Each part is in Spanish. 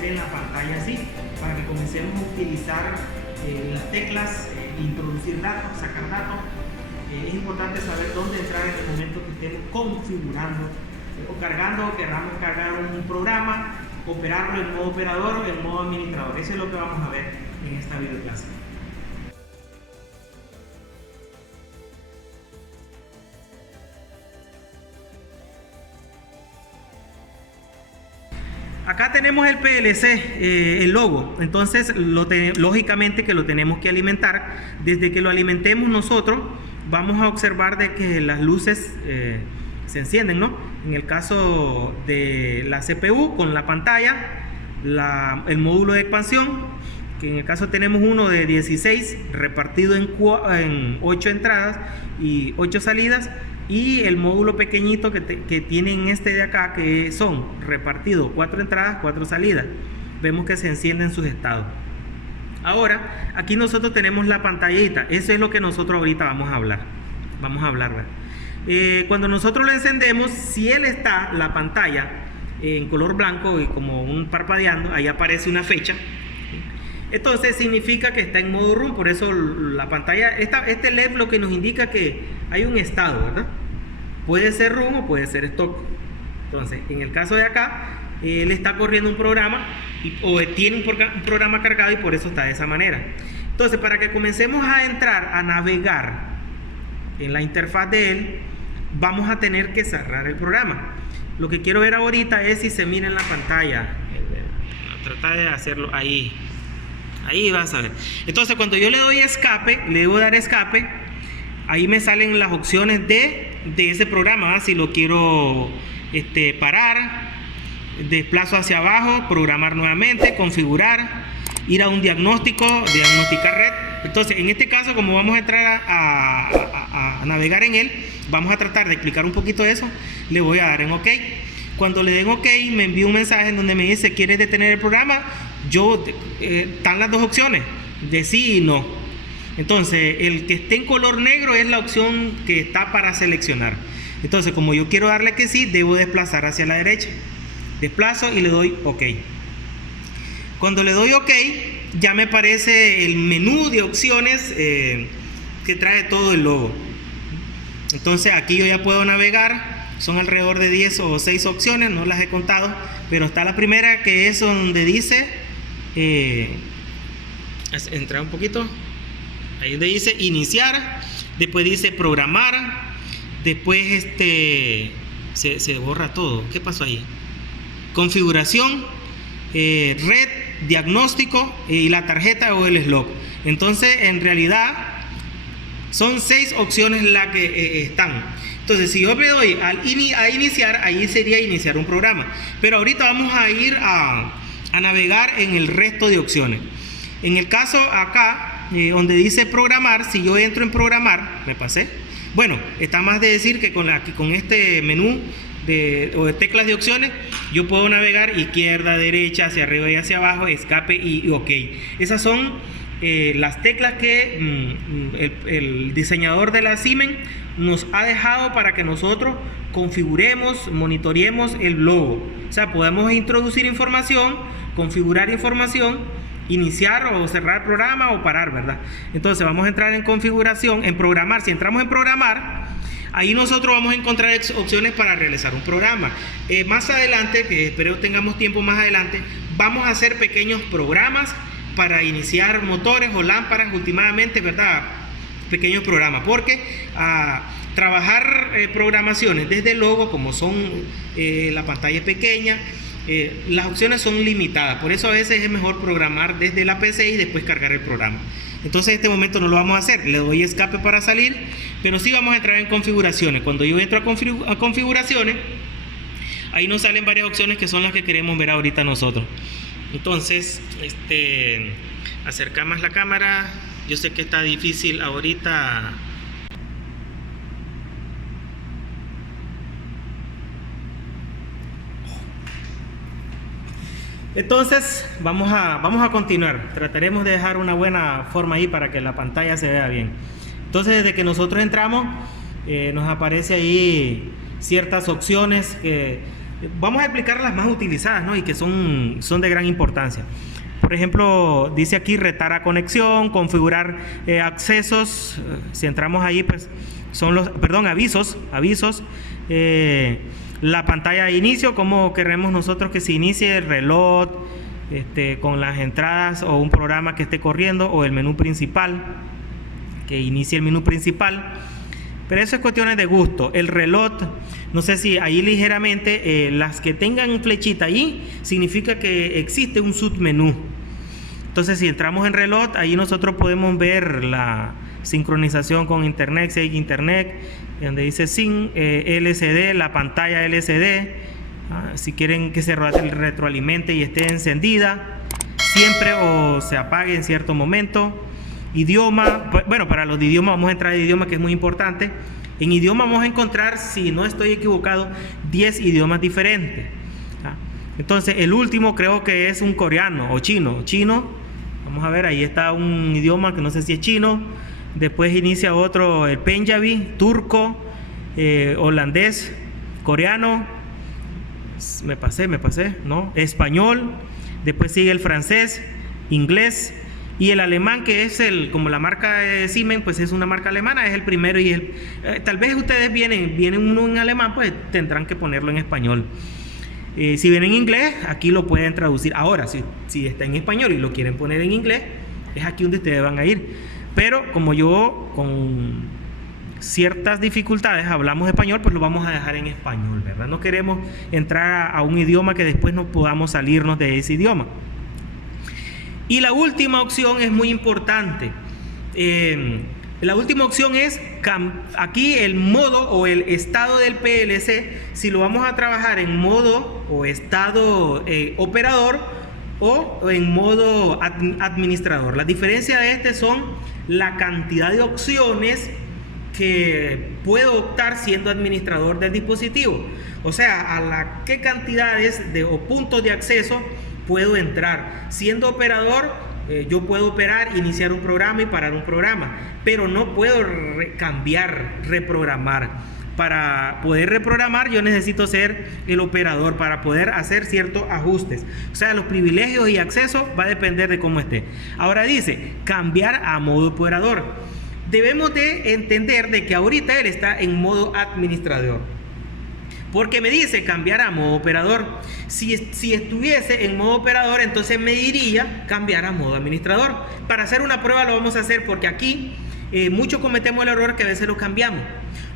aparece en la pantalla así, para que comencemos a utilizar las teclas, introducir datos, sacar datos. Es importante saber dónde entrar en el momento que estemos configurando o cargando, queramos cargar un programa, operarlo en modo operador o en modo administrador. Eso es lo que vamos a ver en esta videoclase. Acá tenemos el PLC, el logo. Entonces, lógicamente que lo tenemos que alimentar. Desde que lo alimentemos nosotros, vamos a observar de que las luces se encienden, ¿no? En el caso de la CPU, con la pantalla, el módulo de expansión, que en el caso tenemos uno de 16 repartido en 8 entradas y 8 salidas, y el módulo pequeñito que tienen este de acá, que son repartidos 4 entradas, 4 salidas. Vemos que se encienden sus estados. Ahora, aquí nosotros tenemos la pantallita. Eso es lo que nosotros ahorita vamos a hablar. ¿Verdad? Cuando nosotros lo encendemos, si él está, la pantalla, en color blanco y como un parpadeando, ahí aparece una fecha. Entonces significa que está en modo RUM. Por eso la pantalla, este LED lo que nos indica que hay un estado, ¿verdad? Puede ser RUM o puede ser stock. Entonces, en el caso de acá, él está corriendo un programa o tiene un programa cargado y por eso está de esa manera. Entonces, para que comencemos a entrar a navegar en la interfaz de él, vamos a tener que cerrar el programa. Lo que quiero ver ahorita es si se mira en la pantalla. Trata de hacerlo ahí. Ahí vas a ver. Entonces, cuando yo le doy escape, le debo dar escape. Ahí me salen las opciones de ese programa, ¿verdad? Si lo quiero parar, desplazo hacia abajo, programar nuevamente, configurar, ir a un diagnóstico, diagnosticar red. Entonces, en este caso, como vamos a entrar a navegar en él, vamos a tratar de explicar un poquito eso. Le voy a dar en OK. Cuando le den OK, me envía un mensaje en donde me dice: ¿quieres detener el programa? Están las dos opciones, de sí y no. Entonces, el que esté en color negro es la opción que está para seleccionar. Entonces, como yo quiero darle que sí, debo desplazar hacia la derecha. Desplazo y le doy OK. Cuando le doy OK, ya me aparece el menú de opciones que trae todo el logo. Entonces, aquí yo ya puedo navegar. Son alrededor de 10 o 6 opciones, no las he contado, pero está la primera, que es donde dice entrar un poquito, ahí donde dice iniciar, después dice programar, después se borra todo. ¿Qué pasó ahí? Configuración, red, diagnóstico y la tarjeta o el slot. Entonces, en realidad son 6 opciones las que están. Entonces, si yo me doy a iniciar, ahí sería iniciar un programa. Pero ahorita vamos a ir a navegar en el resto de opciones. En el caso acá, donde dice programar, si yo entro en programar, me pasé. Bueno, está más de decir que con este menú o de teclas de opciones, yo puedo navegar izquierda, derecha, hacia arriba y hacia abajo, escape y OK. Esas son las teclas que el diseñador de la Siemens nos ha dejado para que nosotros configuremos, monitoreemos el logo. O sea, podemos introducir información, configurar información, iniciar o cerrar el programa o parar, ¿verdad? Entonces vamos a entrar en configuración, en programar. Si entramos en programar, ahí nosotros vamos a encontrar opciones para realizar un programa. Más adelante, que espero tengamos tiempo más adelante, vamos a hacer pequeños programas para iniciar motores o lámparas últimamente, ¿verdad? Pequeños programas, porque trabajar programaciones desde el logo, como son la pantalla pequeña, las opciones son limitadas. Por eso a veces es mejor programar desde la PC y después cargar el programa. Entonces en este momento no lo vamos a hacer. Le doy escape para salir, pero sí vamos a entrar en configuraciones. Cuando yo entro a configuraciones, ahí nos salen varias opciones que son las que queremos ver ahorita nosotros. Entonces, acercar más la cámara. Yo sé que está difícil ahorita. Entonces, vamos a continuar. Trataremos de dejar una buena forma ahí para que la pantalla se vea bien. Entonces, desde que nosotros entramos, nos aparece ahí ciertas opciones que Vamos a explicar las más utilizadas, ¿no? Y que son de gran importancia. Por ejemplo, dice aquí retar a conexión, configurar accesos. Si entramos ahí, pues son los, avisos. La pantalla de inicio, cómo queremos nosotros que se inicie el reloj, con las entradas o un programa que esté corriendo, o el menú principal, que inicie el menú principal. Pero eso es cuestiones de gusto. El reloj, no sé si ahí ligeramente, las que tengan flechita ahí, significa que existe un submenú. Entonces, si entramos en reloj, ahí nosotros podemos ver la sincronización con internet, si hay internet, donde dice sin LCD, la pantalla LCD. Si quieren que se retroalimente y esté encendida siempre o se apague en cierto momento. Idioma, bueno, para los idiomas vamos a entrar en idioma, que es muy importante. En idioma vamos a encontrar, si no estoy equivocado, 10 idiomas diferentes. Entonces el último creo que es un coreano o chino. Vamos a ver, ahí está un idioma que no sé si es chino. Después inicia otro, el Punjabi, turco, holandés, coreano. Me pasé, ¿no? Español. Después sigue el francés, inglés. Y el alemán, que es como la marca de Siemens, pues es una marca alemana, es el primero. Y tal vez ustedes vienen uno en alemán, pues tendrán que ponerlo en español. Si vienen en inglés, aquí lo pueden traducir. Ahora, si está en español y lo quieren poner en inglés, es aquí donde ustedes van a ir. Pero como yo con ciertas dificultades hablamos español, pues lo vamos a dejar en español, ¿verdad? No queremos entrar a un idioma que después no podamos salirnos de ese idioma. Y la última opción es muy importante. La última opción es aquí el modo o el estado del PLC, si lo vamos a trabajar en modo o estado operador o en modo administrador. La diferencia de son la cantidad de opciones que puedo optar siendo administrador del dispositivo. O sea, a qué cantidades o puntos de acceso puedo entrar. Siendo operador, yo puedo operar, iniciar un programa y parar un programa, pero no puedo reprogramar. Para poder reprogramar yo necesito ser el operador para poder hacer ciertos ajustes. O sea, los privilegios y acceso va a depender de cómo esté. Ahora dice, cambiar a modo operador. Debemos de entender de que ahorita él está en modo administrador, porque me dice cambiar a modo operador. Si estuviese en modo operador, entonces me diría cambiar a modo administrador. Para hacer una prueba lo vamos a hacer, porque aquí muchos cometemos el error que a veces lo cambiamos.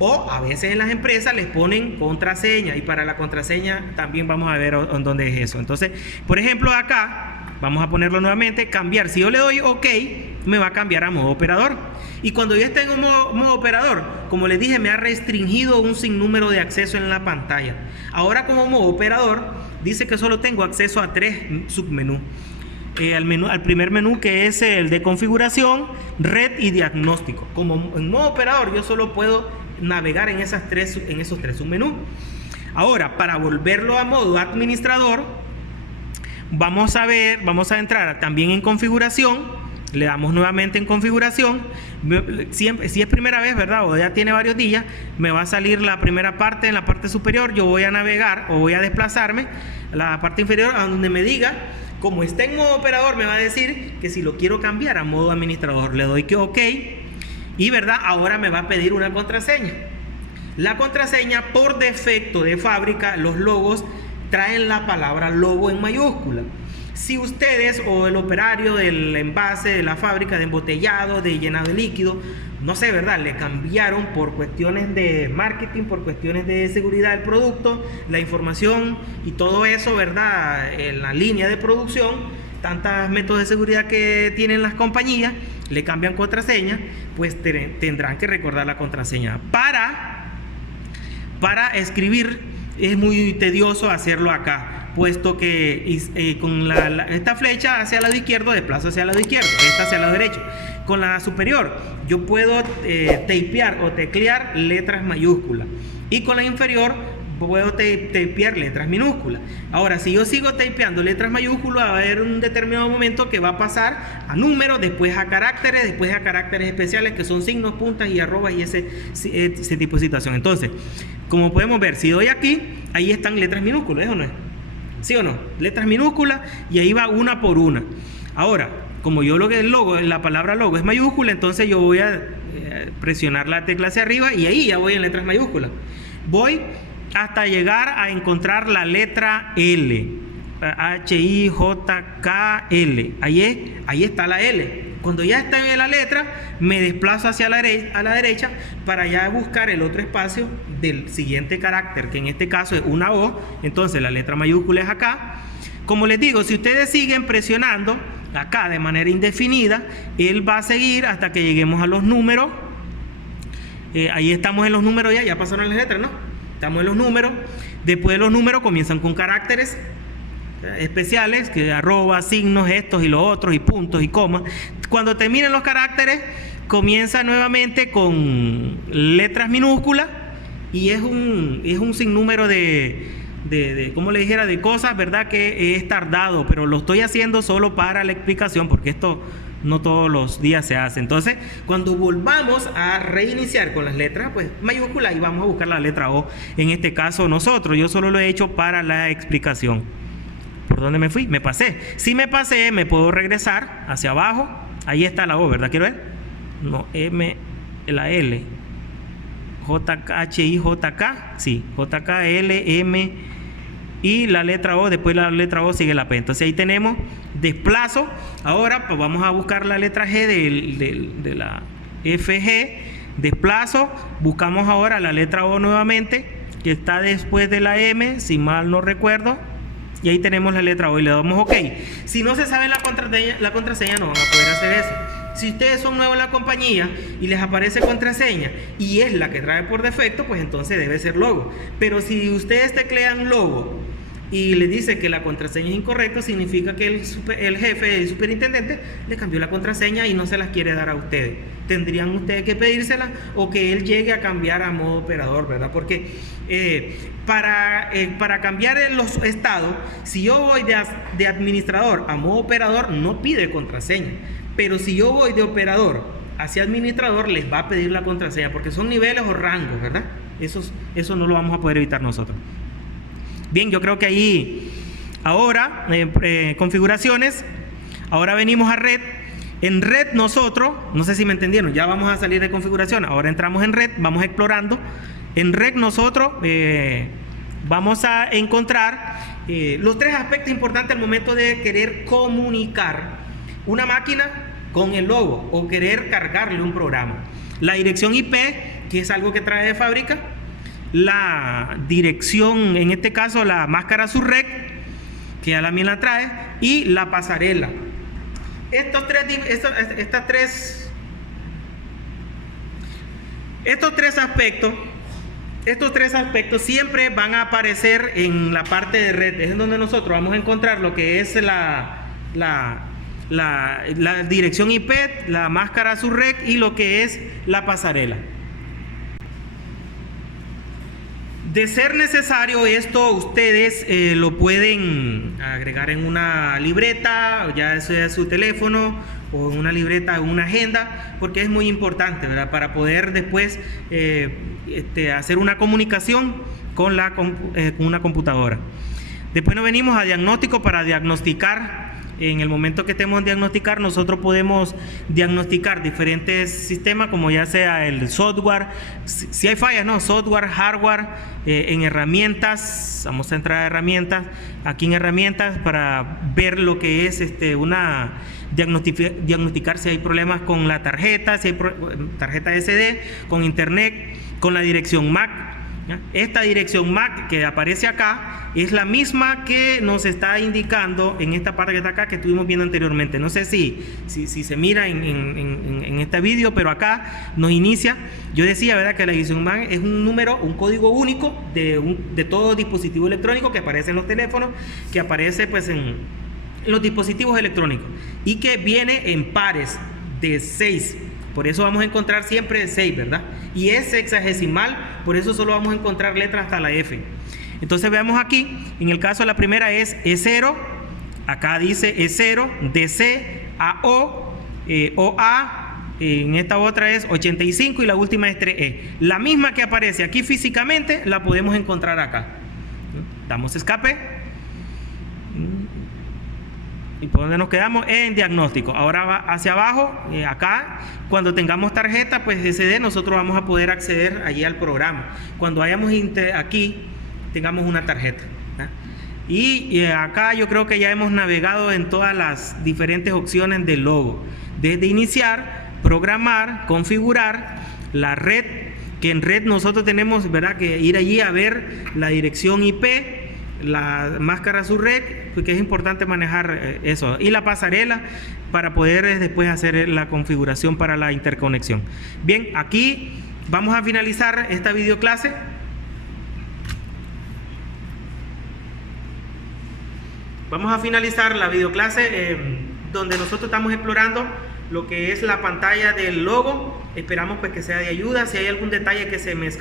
O a veces en las empresas les ponen contraseña, y para la contraseña también vamos a ver en dónde es eso. Entonces, por ejemplo, acá vamos a ponerlo nuevamente, cambiar. Si yo le doy OK, me va a cambiar a modo operador. Y cuando yo esté en un modo operador, como les dije, me ha restringido un sinnúmero de acceso en la pantalla. Ahora, como modo operador, dice que solo tengo acceso a 3 submenús. Al primer menú, que es el de configuración, red y diagnóstico. Como en modo operador yo solo puedo navegar en esos 3 submenús. Ahora, para volverlo a modo administrador, vamos a entrar también en configuración. Le damos nuevamente en configuración. Siempre, si es primera vez, ¿verdad?, o ya tiene varios días, me va a salir la primera parte. En la parte superior yo voy a navegar o voy a desplazarme a la parte inferior, a donde me diga, como está en modo operador, me va a decir que si lo quiero cambiar a modo administrador, le doy que OK. Y ¿verdad?, ahora me va a pedir una contraseña. La contraseña, por defecto de fábrica, los logos traen la palabra logo en mayúscula. Si ustedes o el operario del envase de la fábrica, de embotellado, de llenado de líquido, no sé, ¿verdad?, le cambiaron por cuestiones de marketing, por cuestiones de seguridad del producto, la información y todo eso, ¿verdad?, en la línea de producción, tantos métodos de seguridad que tienen las compañías, le cambian contraseña, pues tendrán que recordar la contraseña. Para escribir es muy tedioso hacerlo acá, puesto que con esta flecha hacia el lado izquierdo, desplazo hacia el lado izquierdo, esta hacia el lado derecho. Con la superior yo puedo tapear o teclear letras mayúsculas, y con la inferior puedo tapear letras minúsculas. Ahora, si yo sigo tapeando letras mayúsculas, va a haber un determinado momento que va a pasar a números, después a caracteres, especiales, que son signos, puntas y arrobas, y ese tipo de situación. Entonces, como podemos ver, si doy aquí, ahí están letras minúsculas, ¿es o no es? ¿Sí o no? Letras minúsculas y ahí va una por una. Ahora, como yo el logo, la palabra logo es mayúscula, entonces yo voy a presionar la tecla hacia arriba y ahí ya voy en letras mayúsculas. Voy hasta llegar a encontrar la letra L. H-I-J-K-L. Ahí está la L. Cuando ya está en la letra, me desplazo hacia la derecha para ya buscar el otro espacio del siguiente carácter, que en este caso es una O. Entonces la letra mayúscula es acá. Como les digo, si ustedes siguen presionando acá de manera indefinida, él va a seguir hasta que lleguemos a los números. Ahí estamos en los números, ya pasaron las letras, ¿no? Estamos en los números. Después de los números comienzan con caracteres especiales, que arroba, signos, estos y los otros, y puntos y comas. Cuando terminen los caracteres, comienza nuevamente con letras minúsculas y es un sinnúmero de como le dijera, de cosas, ¿verdad? Que es tardado, pero lo estoy haciendo solo para la explicación, porque esto no todos los días se hace. Entonces, cuando volvamos a reiniciar con las letras, pues mayúscula, y vamos a buscar la letra O. En este caso nosotros, yo solo lo he hecho para la explicación. ¿Por dónde me fui? Me pasé. Si me pasé, me puedo regresar hacia abajo. Ahí está la O, ¿verdad? ¿Quiero ver? No, la L. H-I-J-K. Sí, J-K, L, M. Y la letra O, después la letra O sigue la P. Entonces ahí tenemos desplazo. Ahora pues vamos a buscar la letra G de la FG. Desplazo. Buscamos ahora la letra O nuevamente, que está después de la M, si mal no recuerdo. Y ahí tenemos la letra O y le damos OK. Si no se sabe la contraseña no van a poder hacer eso. Si ustedes son nuevos en la compañía y les aparece contraseña y es la que trae por defecto, pues entonces debe ser logo. Pero si ustedes teclean logo y les dice que la contraseña es incorrecta, significa que el jefe, el superintendente, le cambió la contraseña y no se las quiere dar a ustedes. Tendrían ustedes que pedírsela o que él llegue a cambiar a modo operador, ¿verdad? Porque para cambiar en los estados, si yo voy de administrador a modo operador, no pide contraseña. Pero si yo voy de operador hacia administrador, les va a pedir la contraseña, porque son niveles o rangos, ¿verdad? Eso no lo vamos a poder evitar nosotros. Bien, yo creo que ahí, ahora, configuraciones, ahora venimos a red. En red nosotros, no sé si me entendieron, ya vamos a salir de configuración, ahora entramos en red, vamos explorando. En red nosotros vamos a encontrar los tres aspectos importantes al momento de querer comunicar una máquina con el logo o querer cargarle un programa. La dirección IP, que es algo que trae de fábrica. La dirección, en este caso la máscara SURREC, que ya también la trae, y la pasarela. Estos tres aspectos siempre van a aparecer en la parte de red. Es en donde nosotros vamos a encontrar lo que es la dirección IP, la máscara SURREC y lo que es la pasarela. De ser necesario esto, ustedes lo pueden agregar en una libreta, ya sea su teléfono, o en una libreta, en una agenda, porque es muy importante, ¿verdad? Para poder después hacer una comunicación con una computadora. Después nos venimos a diagnóstico para diagnosticar. En el momento que estemos en diagnosticar, nosotros podemos diagnosticar diferentes sistemas, como ya sea el software, si hay fallas, ¿no? Software, hardware, en herramientas. Vamos a entrar a herramientas, aquí en herramientas, para ver lo que es diagnosticar si hay problemas con la tarjeta, si hay tarjeta SD, con internet, con la dirección MAC. Esta dirección MAC que aparece acá es la misma que nos está indicando en esta parte que está acá, que estuvimos viendo anteriormente. No sé si se mira en este vídeo, pero acá nos inicia. Yo decía, ¿verdad?, que la dirección MAC es un número, un código único de todo dispositivo electrónico que aparece en los teléfonos, que aparece pues en los dispositivos electrónicos y que viene en pares de 6. Por eso vamos a encontrar siempre 6, ¿verdad? Y es hexagesimal, por eso solo vamos a encontrar letras hasta la F. Entonces veamos aquí, en el caso de la primera es E0, acá dice E0, DC, AO, OA, en esta otra es 85 y la última es 3E. La misma que aparece aquí físicamente la podemos encontrar acá. Damos escape. ¿Y por dónde nos quedamos? En diagnóstico. Ahora va hacia abajo, acá, cuando tengamos tarjeta, pues SD, nosotros vamos a poder acceder allí al programa. Cuando hayamos aquí, tengamos una tarjeta. Y acá yo creo que ya hemos navegado en todas las diferentes opciones del logo. Desde iniciar, programar, configurar, la red, que en red nosotros tenemos, ¿verdad?, que ir allí a ver la dirección IP, la máscara subred, porque es importante manejar eso, y la pasarela para poder después hacer la configuración para la interconexión. Bien, aquí vamos a finalizar esta videoclase. Vamos a finalizar la videoclase donde nosotros estamos explorando lo que es la pantalla del logo. Esperamos pues que sea de ayuda. Si hay algún detalle que se me escapó,